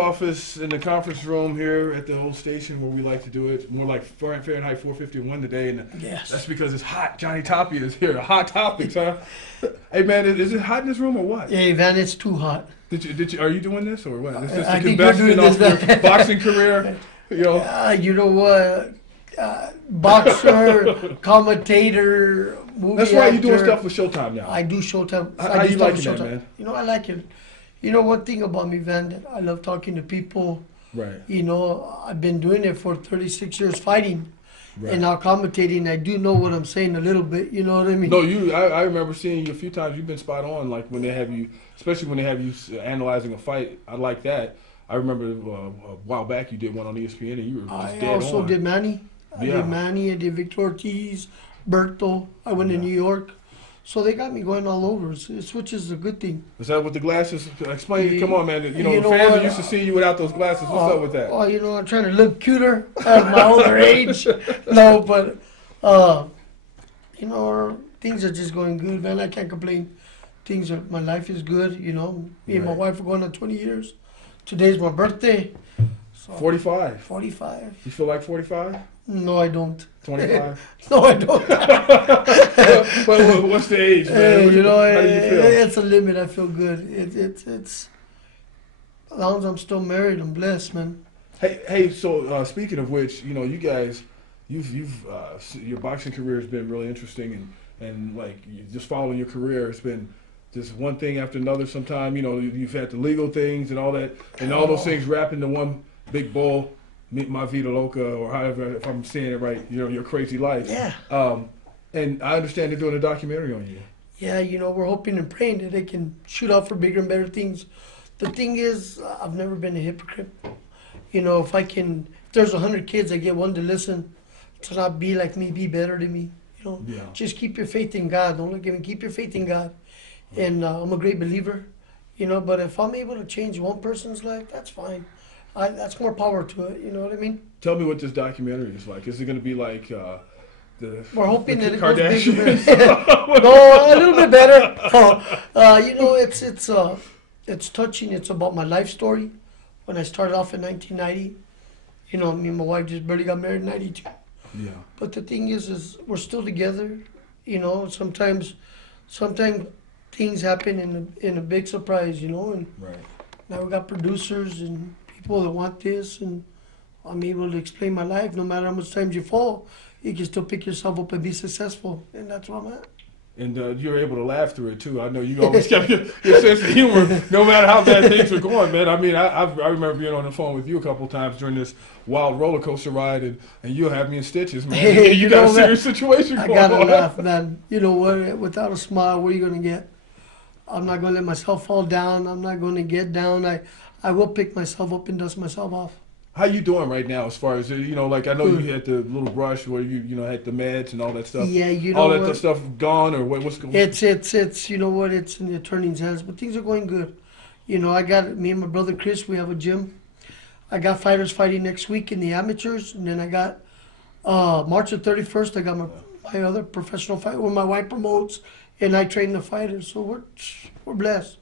office in the conference room here at the old station where we like to do it. More like Fahrenheit 451 today, and Yes. that's because it's hot. Johnny Tapia is here. Hot topics, huh? Hey man, is it hot in this room or what? Hey man, it's too hot. Are you doing this or what? Is this I the think you're doing combustion off this, your boxing career? You know. You know what? Boxer, commentator, movie That's right. You're doing actor. stuff with Showtime now. I do Showtime. How I do you stuff liking with that, Showtime. man? You know, I like it. You know, one thing about me, Van, that I love talking to people. Right. You know, I've been doing it for 36 years fighting. Right. And now commentating, I do know what I'm saying a little bit. You know what I mean? No, I remember seeing you a few times. You've been spot on. Like when they have you, especially when they have you analyzing a fight. I like that. I remember a while back you did one on ESPN and you were just I dead also on. did Manny. I did Manny. I did Victor Ortiz, Berto. I went to New York. So they got me going all over, which is a good thing. Is that with the glasses? Explain. Come on, man. You know, You know fans what? are used to seeing you without those glasses. What's up with that? Oh, you know, I'm trying to look cuter at my older age. No, but, you know, things are just going good, man. I can't complain. My life is good, you know. Me and my wife are going on 20 years. Today's my birthday. So 45. 45. You feel like 45? No, I don't. 25? No, I don't. But what's the age, man? You know, how do you feel? it's a limit. I feel good. It's as long as I'm still married, I'm blessed, man. Hey. So speaking of which, you know, you guys, your boxing career has been really interesting, and like just following your career, it's been just one thing after another. Sometime, you know, you've had the legal things and all that, and all those things wrap into one big bowl. My Vida Loca, or however, if I'm saying it right, you know, your crazy life. Yeah. And I understand they're doing a documentary on you. Yeah, you know, we're hoping and praying that they can shoot out for bigger and better things. The thing is, I've never been a hypocrite. You know, if there's 100 kids, I get one to listen, to not be like me, be better than me. You know, just keep your faith in God. Don't look at me. Keep your faith in God. And I'm a great believer, you know, but if I'm able to change one person's life, that's fine. That's more power to it, you know what I mean? Tell me what this documentary is like. Is it going to be like we're hoping that it goes Kardashians? bigger. No, a little bit better. You know, it's touching. It's about my life story. When I started off in 1990, you know, me and my wife just barely got married in 92. Yeah. But the thing is we're still together. You know, sometimes things happen in a big surprise, you know, and now we got producers and people that want this, and I'm able to explain my life. No matter how much times you fall, you can still pick yourself up and be successful, and that's where I'm at. And you're able to laugh through it too. I know you always kept your sense of humor, no matter how bad things were going, man. I mean, I remember being on the phone with you a couple of times during this wild roller coaster ride, and you'll have me in stitches, man. Hey, you got a serious situation going on. I gotta laugh, man. You know what? Without a smile, what are you gonna get? I'm not gonna let myself fall down. I'm not gonna get down. I will pick myself up and dust myself off. How you doing right now as far as, you know, like I know you had the little brush where you know, had the meds and all that stuff. Yeah, you know all that stuff gone, or what's going on? It's you know what, it's in the attorney's hands, but things are going good. You know, I got me and my brother Chris, we have a gym. I got fighters fighting next week in the amateurs, and then I got March the 31st, I got my other professional fight where my wife promotes and I train the fighters. So we're blessed.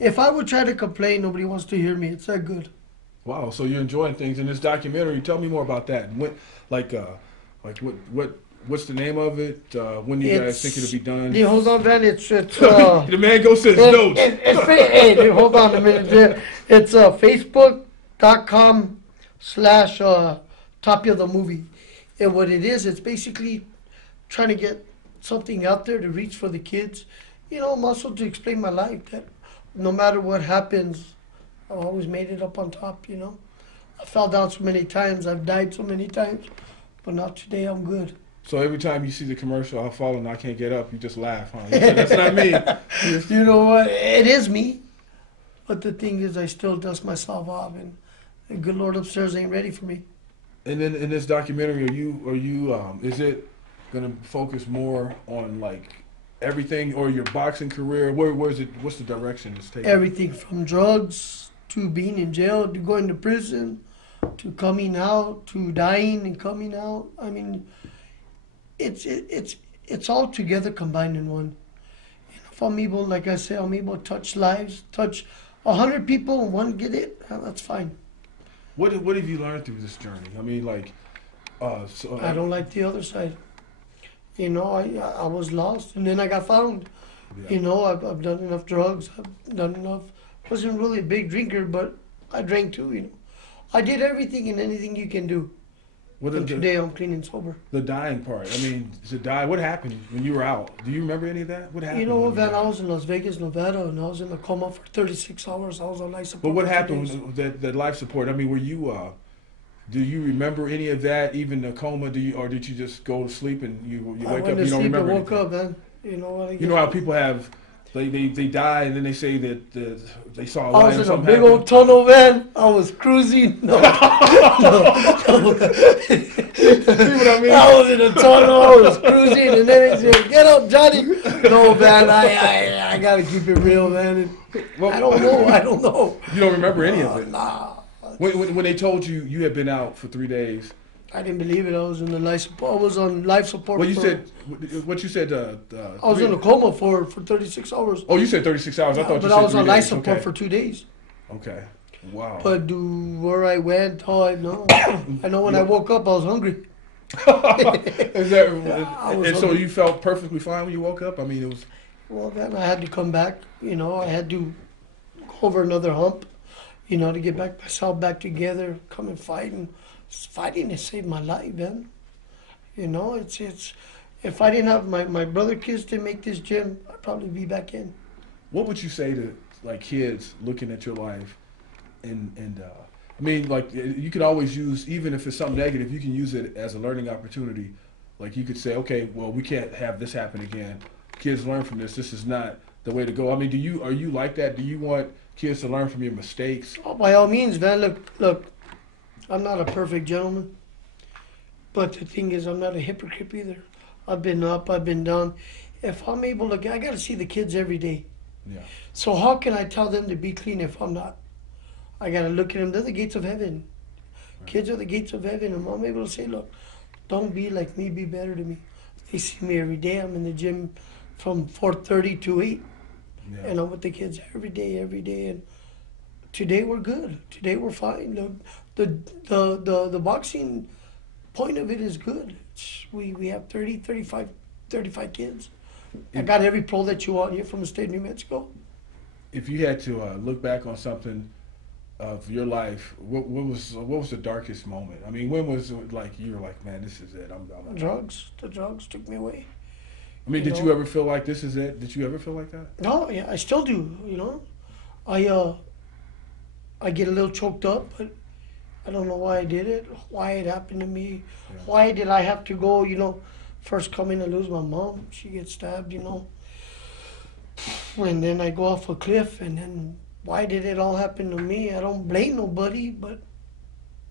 If I would try to complain, nobody wants to hear me. It's that good. Wow, so you're enjoying things in this documentary. Tell me more about that. What, what's the name of it? When do you guys think it'll be done? Yeah, hold on, Van. It's the man goes to his notes. Hey, hold on a minute. It's facebook.com/Tapia the movie. And what it is, it's basically trying to get something out there to reach for the kids. You know, I'm also to explain my life, that no matter what happens, I've always made it up on top, you know. I fell down so many times, I've died so many times, but not today, I'm good. So every time you see the commercial, I'll fall and I can't get up, you just laugh, huh? You say, that's not me. You know what, it is me, but the thing is I still dust myself off, and the good Lord upstairs ain't ready for me. And then in this documentary, is it going to focus more on like everything, or your boxing career? Where's it? What's the direction it's taking? Everything from drugs to being in jail to going to prison to coming out to dying and coming out. I mean, it's all together combined in one. And if I'm able, like I say, I'm able to touch lives, touch 100 people and one get it, that's fine. What have you learned through this journey? I mean, like, I don't like the other side. You know, I was lost and then I got found. yeah. You know, I've done enough drugs. I've done enough. Wasn't really a big drinker, but I drank too. You know, I did everything and anything you can do. What And the, today I'm clean and sober. the dying part? I mean, to die. What happened when you were out? Do you remember any of that? What happened? You know when what, Van? I died? was in Las Vegas, Nevada, and I was in a coma for 36 hours. I was on life support. But what for 2 happened days. with that life support? I mean, were you? Do you remember any of that? Even the coma? Do you, or did you just go to sleep and you I wake went up? to You don't sleep and remember woke anything? up, man. You know what? You know how people have. They die and then they say that they saw a I light was or in a something big happen. old tunnel, man. I was cruising. No, no. See what I mean? I was in a tunnel. I was cruising, and then he said, "Get up, Johnny." No, man. I gotta keep it real, man. And Well, I don't know. I don't know. You don't remember any of it. Nah. When they told you you had been out for 3 days. I didn't believe it. I was in the life support. I was on life support. Well, you for, said what you said. I was in a coma for 36 hours. Oh, you said 36 hours. I thought But you I said was 3 on life days. support Okay. for 2 days. Okay. Wow. But where I went, oh, I know. I know when I woke up, I was hungry. Is that, I was and so hungry. you felt perfectly fine when you woke up? I mean, it was. Well, then I had to come back. You know, I had to go over another hump. You know, to get myself back together, come and fight. And fighting to save my life, man. You know, it's. If I didn't have my brother kids to make this gym, I'd probably be back in. What would you say to like kids looking at your life, and I mean, like you can always use, even if it's something negative, you can use it as a learning opportunity. Like you could say, okay, well, we can't have this happen again. Kids learn from this. This is not the way to go. I mean, are you like that? Do you want kids to learn from your mistakes? Oh, by all means, man. Look. I'm not a perfect gentleman, but the thing is, I'm not a hypocrite either. I've been up, I've been down. If I'm able to, I got to see the kids every day. Yeah. So how can I tell them to be clean if I'm not? I got to look at them. They're the gates of heaven. Right. Kids are the gates of heaven, and I'm able to say, look, don't be like me, be better to me. They see me every day. I'm in the gym from 4:30 to 8, Yeah. and I'm with the kids every day, and today we're good. Today we're fine. Look, the boxing point of it is good. We have 35 kids. I got every pro that you want here from the state of New Mexico. If you had to look back on something of your life, what was the darkest moment? I mean, when was it like you were like, man, this is it? I'm The drugs took me away. I mean, You did know? you ever feel like this is it? Did you ever feel like that? No, yeah, I still do. You know, I get a little choked up, but I don't know why I did it. Why it happened to me? Yeah. Why did I have to go? You know, first coming to lose my mom, she gets stabbed. You know, and then I go off a cliff, and then why did it all happen to me? I don't blame nobody, but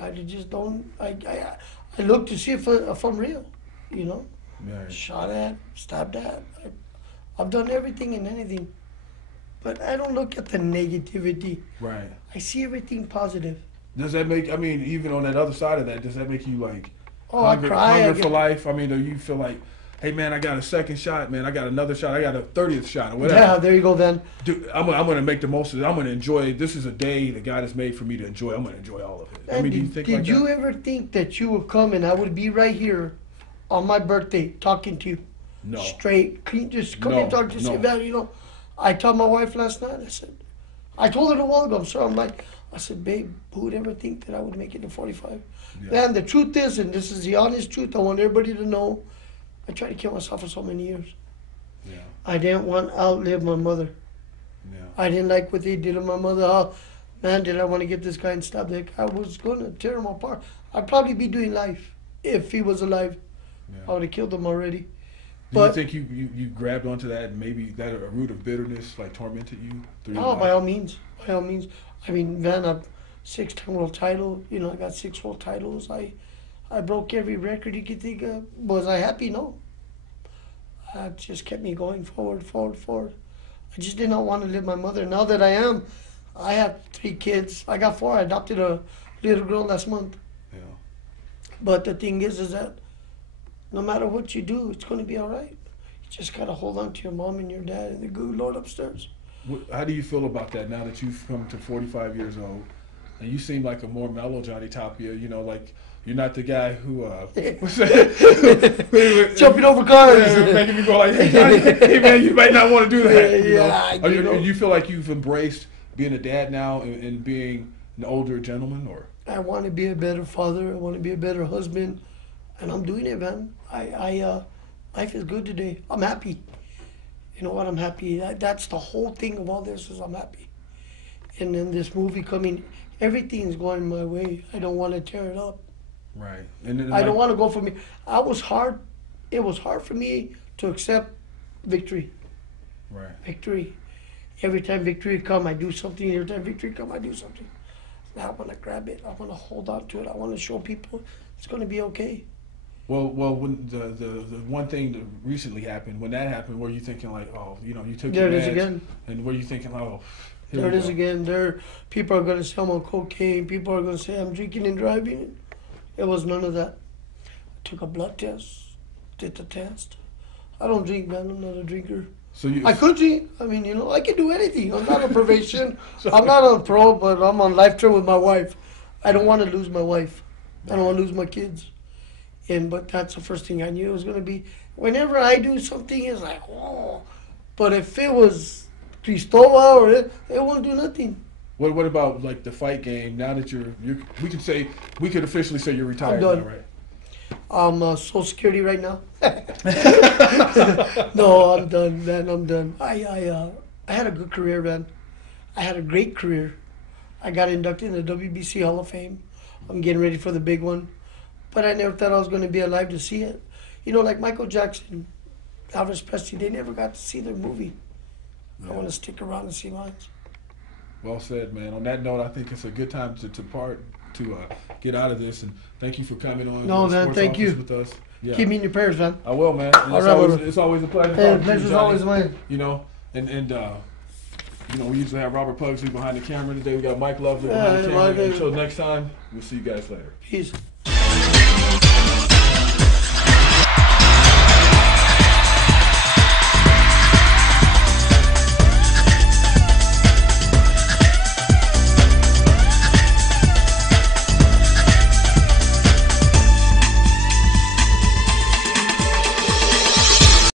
I just don't. I look to see if I'm real. You know, Yeah. shot at, stabbed at. I've done everything and anything, but I don't look at the negativity. Right. I see everything positive. Does that make? I mean, even on that other side of that, does that make you like Oh, I cry. hunger for life? I mean, do you feel like, hey man, I got a second shot, man, I got another shot, I got a 30th shot, or whatever. Yeah, there you go, Van. Dude, I'm gonna make the most of it. I'm gonna enjoy. This is a day that God has made for me to enjoy. I'm gonna enjoy all of it. I And mean, do you think did like you that? ever think that you would come and I would be right here on my birthday talking to you? No. Straight, clean, just come No, and talk to no. say, Van, you know. I told my wife last night, I told her a while ago, I said, babe, who would ever think that I would make it to 45? Yeah. Man, the truth is, and this is the honest truth, I want everybody to know, I tried to kill myself for so many years. Yeah. I didn't want to outlive my mother. Yeah. I didn't like what they did to my mother. Oh, man, did I want to get this guy and stab him? I was going to tear him apart. I'd probably be doing life if he was alive. Yeah. I would have killed him already. Do you But think you grabbed onto that and maybe that a root of bitterness like tormented you through your no, life? by all means. By all means. I mean, Van, I've 6-time world title. You know, I got 6 world titles. I broke every record you could think of. Was I happy? No. It just kept me going forward. I just did not want to live my mother. Now that I have 3 kids. I got 4. I adopted a little girl last month. Yeah. But the thing is that no matter what you do, it's going to be all right. You just got to hold on to your mom and your dad and the good Lord upstairs. How do you feel about that now that you've come to 45 years old? And you seem like a more mellow Johnny Tapia. You know, like you're not the guy who Jumping over cars. making me go like, hey, Johnny, hey man, you might not want to do that. Yeah, you know? You feel like you've embraced being a dad now and being an older gentleman, or? I want to be a better father. I want to be a better husband, and I'm doing it, man. Life is good today. I'm happy. You know what? I'm happy. That's the whole thing of all this is I'm happy. And then this movie coming, everything's going my way. I don't want to tear it up. Right. And then, I don't want to go for me. It was hard for me to accept victory. Right. Victory. Every time victory come, I do something. Every time victory come, I do something. Now I want to grab it. I want to hold on to it. I want to show people it's going to be okay. Well, when the one thing that recently happened, when that happened, were you thinking like, oh, you know, you took There your it is meds, again. and were you thinking, oh, here There we it is go. again. People are going to say I'm on cocaine. People are going to say I'm drinking and driving. It was none of that. I took a blood test, did the test. I don't drink, man. I'm not a drinker. So you, I could drink. I mean, you know, I can do anything. I'm not on probation. I'm not on pro, but I'm on life term with my wife. I don't want to lose my wife. I don't want to lose my kids. But that's the first thing I knew it was going to be. Whenever I do something, it's like, oh. But if it was Cristobal or it won't do nothing. What about like the fight game? Now that we could officially say you're retired now, done. right? I'm Social Security right now. No, I'm done, man. I'm done. I had a good career, man. I had a great career. I got inducted in the WBC Hall of Fame. I'm getting ready for the big one. But I never thought I was going to be alive to see it. You know, like Michael Jackson, Elvis Presley, they never got to see their movie. Yeah. I want to stick around and see mine. Well said, man. On that note, I think it's a good time to get out of this. And thank you for coming on. No, the man, Sports thank Office you. with us. Yeah. Keep me in your prayers, man. I will, man. And All right, it's always a pleasure. Hey, talking to you, pleasure's Johnny. always mine. You know, and you know, we usually have Robert Pugsley behind the camera today. We got Mike Lovely behind the Yeah, camera. right. Until next time, we'll see you guys later. Peace.